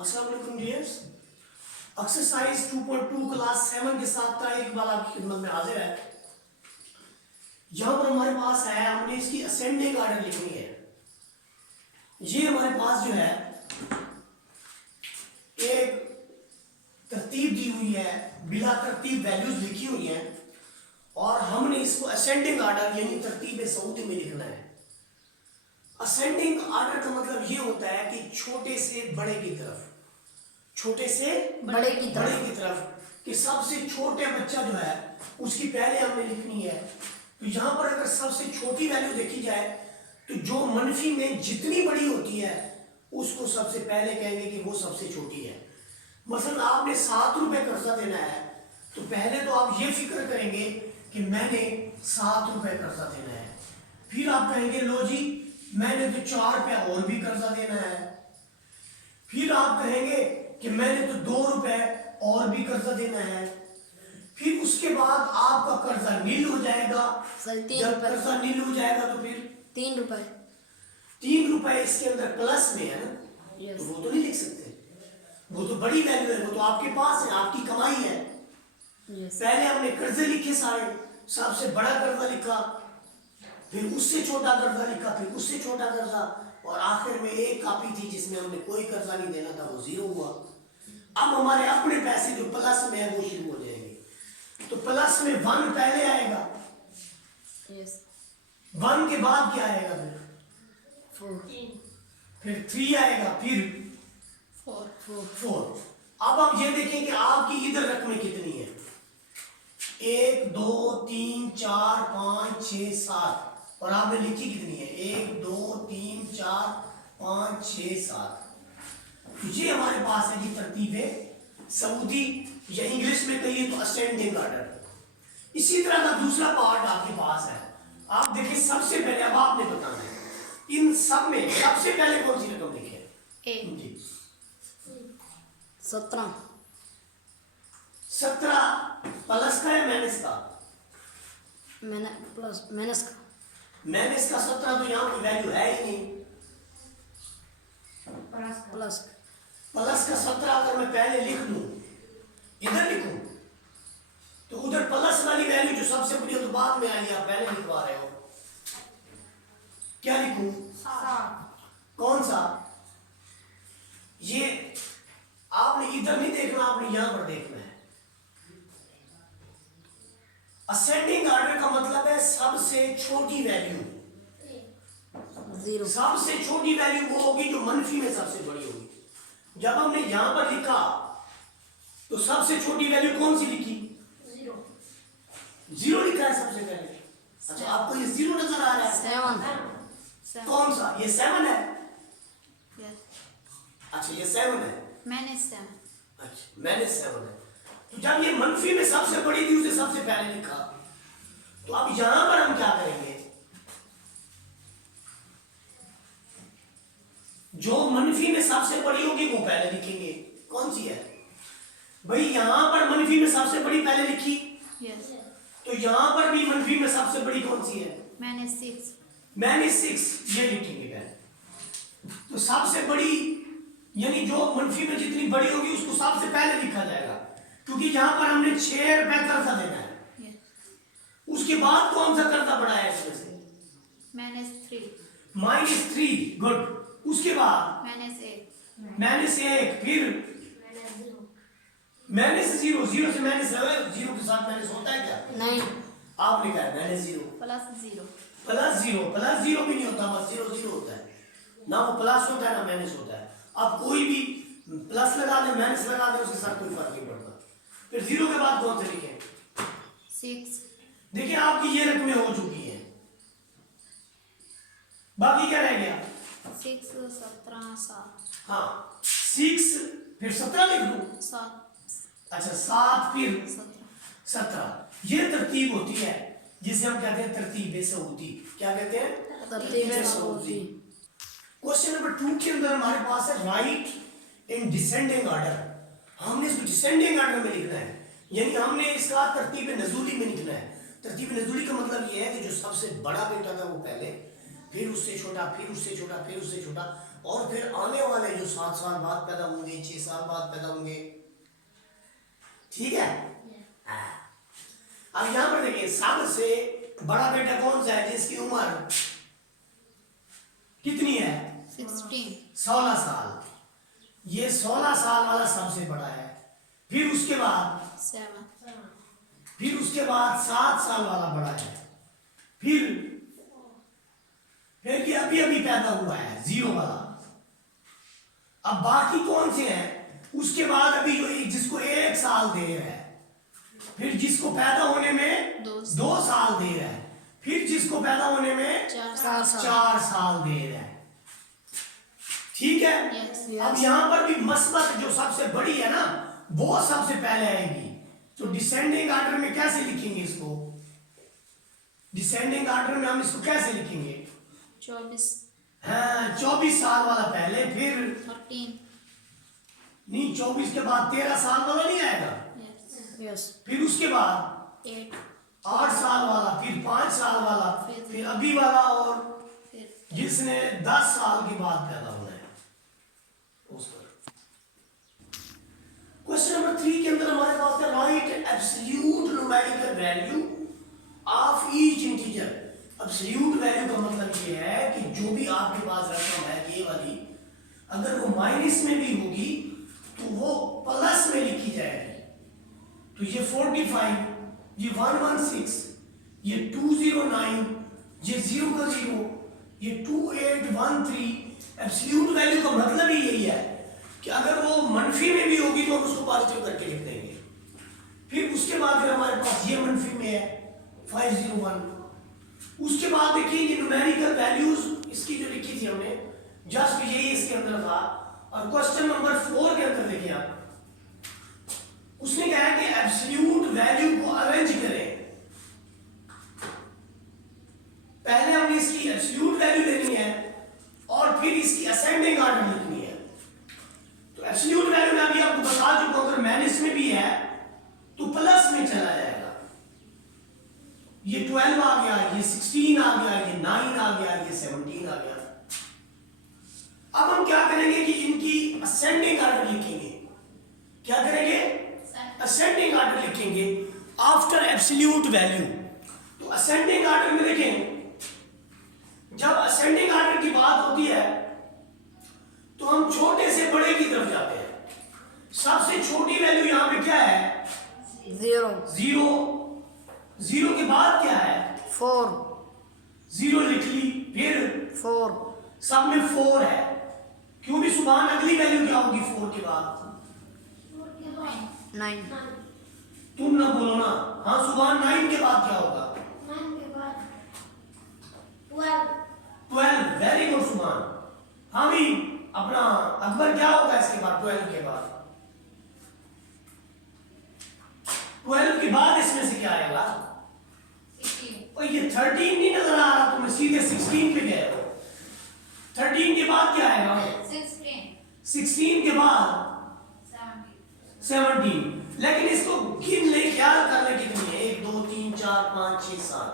अस्सलाम वालेकुम dears. Exercise 2.2 class 7 के साथ का एक बार आपकी खिदमत में हाजिर है। यहाँ पर हमारे पास है, हमने इसकी असेंडिंग ऑर्डर लिखनी है। ये हमारे पास जो है एक तरतीब दी हुई है, बिला तरतीब वैल्यूज लिखी हुई हैं और हमने इसको असेंडिंग ऑर्डर यानी तरतीब सऊदी में लिखना है। असेंडिंग ऑर्डर का मतलब ये होता है कि छोटे से बड़े की तरफ, छोटे से बड़े की तरफ कि सबसे छोटे बच्चा जो है उसकी पहले हमें लिखनी है। तो यहाँ पर अगर सबसे छोटी वैल्यू देखी जाए तो जो मनफी में जितनी बड़ी होती है उसको सबसे पहले कहेंगे कि वो सबसे छोटी है। मसलन आपने 7 रुपए कर्जा देना है तो पहले तो आप ये फिक्र करेंगे कि मैंने 7 रुपए कर्जा देना है। फिर आप कहेंगे लो जी मैंने तो 4 रुपया और भी कर्जा देना है। फिर आप कहेंगे कि मैंने तो 2 रुपए और भी कर्जा देना है। फिर उसके बाद आपका कर्जा नील हो जाएगा। जब कर्जा नील हो जाएगा तो फिर 3 रुपए 3 रुपए इसके अंदर प्लस में है ना। तो वो तो नहीं लिख सकते, वो तो बड़ी वैल्यू है, वो तो आपके पास है, आपकी कमाई है। पहले हमने कर्जे लिखे सारे, सबसे बड़ा कर्जा लिखा, फिर उससे छोटा कर्जा लिखा, फिर उससे छोटा कर्जा और आखिर में एक कॉपी थी जिसमें हमने कोई कर्जा नहीं देना था, वो 0 हुआ। अब हमारे अपने पैसे जो प्लस में है वो शुरू हो जाएंगे। तो प्लस में 1 पहले आएगा, 1 के बाद क्या आएगा, फिर 3 आएगा, फिर 4। अब हम ये देखें कि आपकी इधर रकमें कितनी है। 1 2 3 4 5 6 7 और आपने लिखी कितनी है 1 2 3 4 5 6 7। तो ये हमारे पास है जी तरतीब है सऊदी, या इंग्लिश में कहिए तो असेंडिंग ऑर्डर। इसी तरह का दूसरा पार्ट आपके पास है। आप देखिए सबसे पहले अब आपने बताना है इन सब में सबसे पहले कौन सी रकम लिखे जी 17 प्लस का है माइनस का, माइनस का माइनस का 17 तो यहाँ कोई वैल्यू है ही नहीं। प्लस का 17 अगर मैं पहले लिख दूं, इधर लिखूं तो उधर प्लस वाली वैल्यू जो सबसे बड़ी है तो बाद में आई, आप पहले लिखवा रहे हो। क्या लिखूं, कौन सा, ये आपने इधर नहीं देखना, आपने यहां पर देखना है। असेंडिंग ऑर्डर का मतलब है सबसे छोटी वैल्यू, 0 सबसे छोटी वैल्यू वो होगी जो मनफी में सबसे बड़ी होगी। जब हमने यहां पर लिखा तो सबसे छोटी वैल्यू कौन सी लिखी, 0 लिखा है सबसे पहले। अच्छा आपको ये 0 नजर आ रहा है, 7 कौन सा, ये 7 है। अच्छा ये 7 है, -7 अच्छा -7 है। तो जब ये मनफी में सबसे बड़ी थी उसे सबसे पहले लिखा, तो अब यहां पर हम क्या करेंगे, जो मनफी में सबसे बड़ी होगी वो पहले लिखेंगे। कौन सी है भाई, यहां पर मनफी में सबसे बड़ी पहले लिखी, तो यहां पर भी मनफी में सबसे बड़ी कौन सी है, -6 ये लिखेंगे पहले। तो सबसे बड़ी यानी जो मनफी में जितनी बड़ी होगी उसको सबसे पहले लिखा जाएगा, क्योंकि यहां पर हमने 6 रुपए कर्जा देना है। उसके बाद कौन सा कर्जा बढ़ा है इसमें से, -3 गुड। उसके बाद -1 फिर -0 0 से -0 के साथ माइनस होता है क्या, नहीं, आपने कहा -0 प्लस 0 भी नहीं होता, बस 0 होता है ना, वो प्लस होता है ना माइनस होता है। अब कोई भी प्लस लगा दे माइनस लगा दे उसके साथ कोई फर्क नहीं पड़ता। फिर 0 के बाद कौन से लिखे, 6 देखिए आपकी ये रकमें हो चुकी हैं, बाकी क्या रह गया, 6 17 7 हाँ 6 फिर 17 लिख दूं, 7 अच्छा 7 फिर 17 ये तरतीब होती है जिसे हम कहते हैं तरतीब सऊदी। क्या कहते हैं, तरतीब सऊदी। क्वेश्चन नंबर 2 के अंदर हमारे पास है राइट इन डिसेंडिंग ऑर्डर। हमने इसको डिसेंडिंग ऑर्डर में लिखना है, यानी हमने इसका तरतीब नज़ूली में लिखना है। तरतीब नज़ूली का मतलब ये है कि जो सबसे बड़ा बेटा था वो पहले, फिर उससे छोटा, फिर उससे छोटा, फिर उससे छोटा, और फिर आने वाले जो 7 साल बाद पैदा होंगे, 6 साल बाद पैदा होंगे। ठीक है। हाँ। अब यहां पर देखिए सबसे बड़ा बेटा कौन सा है जिसकी उम्र कितनी है? 16 साल। ये 16 साल वाला सबसे बड़ा है। फिर उसके बाद 7 7 साल वाला बड़ा है। फिर ये अभी अभी पैदा हुआ है 0 वाला। अब बाकी कौन से हैं? उसके बाद अभी जो जिसको 1 साल देर है, फिर जिसको पैदा होने में 2 साल देर है, फिर जिसको पैदा होने में 4 साल देर है। ठीक है। अब यहां पर भी मस्बत जो सबसे बड़ी है ना, वो सबसे पहले आएगी। तो डिसेंडिंग ऑर्डर में कैसे लिखेंगे इसको? डिसेंडिंग ऑर्डर में हम इसको कैसे लिखेंगे? 24 हाँ, 24 साल वाला पहले, फिर 13 नहीं 24 के बाद 13 साल वाला नहीं आएगा। यस फिर उसके बाद 8 साल वाला, फिर 5 साल वाला, फिर अभी वाला, और फिर जिसने 10 साल के बाद पैदा होना है उस पर। क्वेश्चन नंबर 3 के अंदर हमारे पास है right absolute numerical value of each integer. Absolute value का मतलब ये है कि जो भी आपके पास रकम है ये वाली, अगर वो माइनस में भी होगी तो वो प्लस में लिखी जाएगी। तो ये 45, ये 116, ये 209, ये 0 का 0, ये 2813। एब्सोल्यूट वैल्यू का मतलब ही यही है कि अगर वो मनफी में भी होगी तो हम उसको पॉजिटिव करके लिख देंगे। फिर उसके बाद फिर हमारे पास ये मनफी में है 501। उसके बाद देखिए ये न्यूमेरिकल वैल्यूज इसकी जो लिखी थी हमने, जस्ट यही इसके अंदर था। और क्वेश्चन नंबर 4 के अंदर देखिए आप, उसने कहा कि एब्सोल्यूट वैल्यू को अरेंज करें। पहले हमने इसकी एब्सोल्यूट वैल्यू लेनी है और फिर इसकी असेंडिंग ऑर्डर लिखनी है। तो एब्सोल्यूट वैल्यू में अभी आपको बता चुका हूं, अगर माइनस में भी है तो प्लस में चला जाएगा। ये 12 आ गया, ये 16 आ गया, ये 9 आ गया, ये 17 आ गया। अब हम क्या करेंगे कि इनकी असेंडिंग ऑर्डर लिखेंगे। क्या करेंगे? असेंडिंग ऑर्डर लिखेंगे आफ्टर एब्सोल्यूट वैल्यू। तो असेंडिंग ऑर्डर में देखें, जब असेंडिंग ऑर्डर की बात होती है तो हम छोटे से बड़े की तरफ जाते हैं। सबसे छोटी वैल्यू यहां पे क्या है? 0। 0 के बाद क्या है? 4 0 लिख ली, फिर 4 सब में 4 है। क्यों भी सुभान अगली वैल्यू क्या होगी 4 के बाद? 9 तुम ना बोलो ना। हाँ सुभान 9 के बाद क्या होगा? 12। वेरी गुड सुभान। हाँ भी अपना अकबर क्या होगा इसके बाद? 12 के बाद 12 के बाद इसमें से क्या आएगा? और ये 13 नहीं नजर आ रहा, तुम्हें सीधे 16 पे गए हो। 13 के बाद क्या आएगा? 16 के बाद 17। लेकिन इसको गिन ले, ख्याल कर ले कितनी है? 1 2 3 4 5 6 7।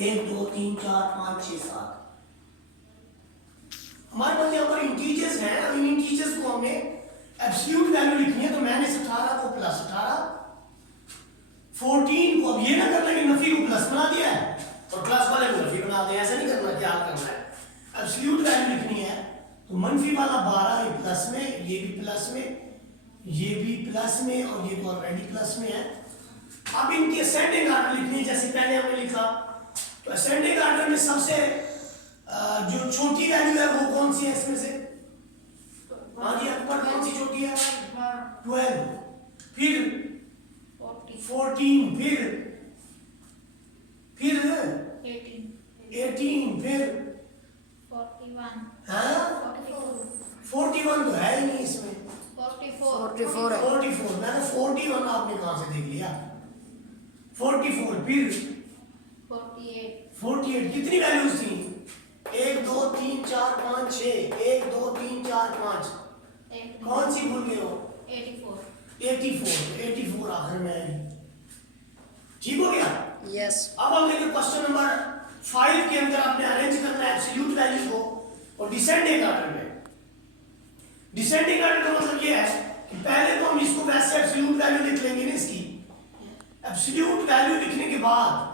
1 2 3 4 5 6 7। हमारे पास यहाँ पर इंटीजर्स हैं। अब इन इंटीजर्स को हमने एब्सोल्यूट वैल्यू लिखनी है। तो मैंने 18 को प्लस 18, 14 को, अब ये ना करना कि नफी को प्लस बना दिया है और प्लस वाले को नफी बना दिया, ऐसा नहीं करना। क्या करना है? एब्सोल्यूट वैल्यू लिखनी है। तो मनफी वाला 12 ये प्लस में, ये भी प्लस में, ये भी प्लस में, और ये तो ऑलरेडी प्लस में है। अब इनकी असेंडिंग ऑर्डर लिखनी है जैसे पहले हमने लिखा। तो असेंडिंग ऑर्डर में सबसे जो छोटी वैल्यू है वो कौन सी है इसमें से? आगे अकबर कौन सी छोटी है? 12, फिर 14, फिर 18, फिर 41 हाँ 41 तो है ही नहीं इसमें। 44 है। 44 मैंने 41 आपने कहां से देख लिया? 44, फिर 48। कितनी वैल्यूज थी? 1 2 3 4 5 6। 1 2 3 4 5। कौन सी भूल गए हो? 84 आखिर में आएगी। ठीक हो गया? यस अब हम देखिए क्वेश्चन नंबर 5 के अंदर आपने अरेंज करना है एब्सोल्यूट वैल्यू को और डिसेंडिंग ऑर्डर में। डिसेंडिंग ऑर्डर का मतलब ये है कि पहले तो हम इसको वैसे एब्सोल्यूट वैल्यू लिख लेंगे ना इसकी। एब्सोल्यूट वैल्यू लिखने के बाद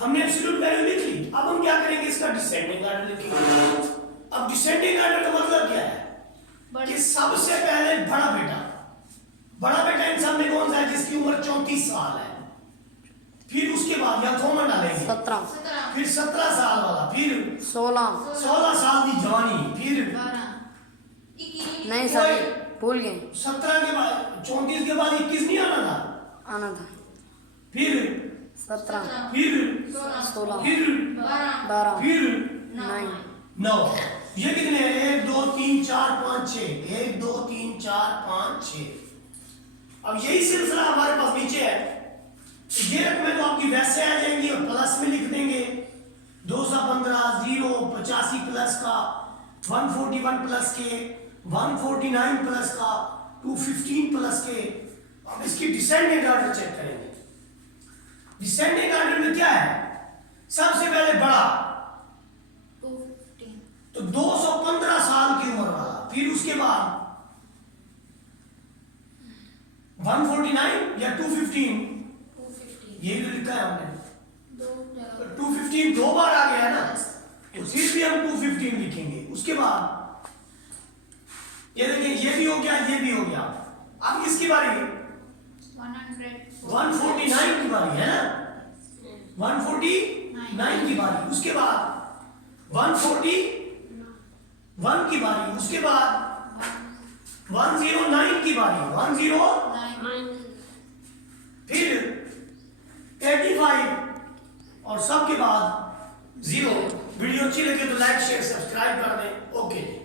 हमने एब्सोल्यूट वैल्यू लिख ली, अब हम क्या करेंगे, इसका डिसेंडिंग ऑर्डर लिखेंगे। अब डिसेंडिंग ऑर्डर का मतलब क्या है कि सबसे पहले बड़ा बेटा इन सब में कौन सा है, जिसकी उम्र 34 साल है, फिर उसके बाद या कॉमन डालेंगे 17, फिर 17 साल वाला, फिर 16 साल की जवानी, फिर 12 नहीं सर भूल गए 17 के बाद 34 के बाद 21 नहीं आना था, फिर 17 फिर 16 फिर 12 फिर 9 9। ये कितने हैं, 1 2 3 4 5 6, 1 2 3 4 5 6। अब यही सिलसिला हमारे पास नीचे है, ये रकमें तो आपकी वैसे आ जाएंगी और प्लस में लिख देंगे 215 0 85 प्लस का 141 प्लस के 149 प्लस का 215 प्लस के। अब इसकी डिसेंडिंग ऑर्डर चेक करेंगे। डिसेंडिंग ऑर्डर में क्या है, सबसे पहले बड़ा 215 तो 215 साल की उम्र वाला, फिर उसके बाद 149 या 215, 215 यही तो लिखा है हमने। 215 2 दो बार आ गया ना, तो फिर भी हम 215 लिखेंगे। उसके बाद ये देखिए, ये भी हो गया, ये भी हो गया। अब किसकी बारी है, 149 की बारी है ना, 149 की बारी, उसके बाद 141 की बारी, उसके बाद 109 की बारी, 10 फिर 85 और सबके बाद 0। वीडियो अच्छी लगे तो लाइक शेयर सब्सक्राइब कर दें। ओके।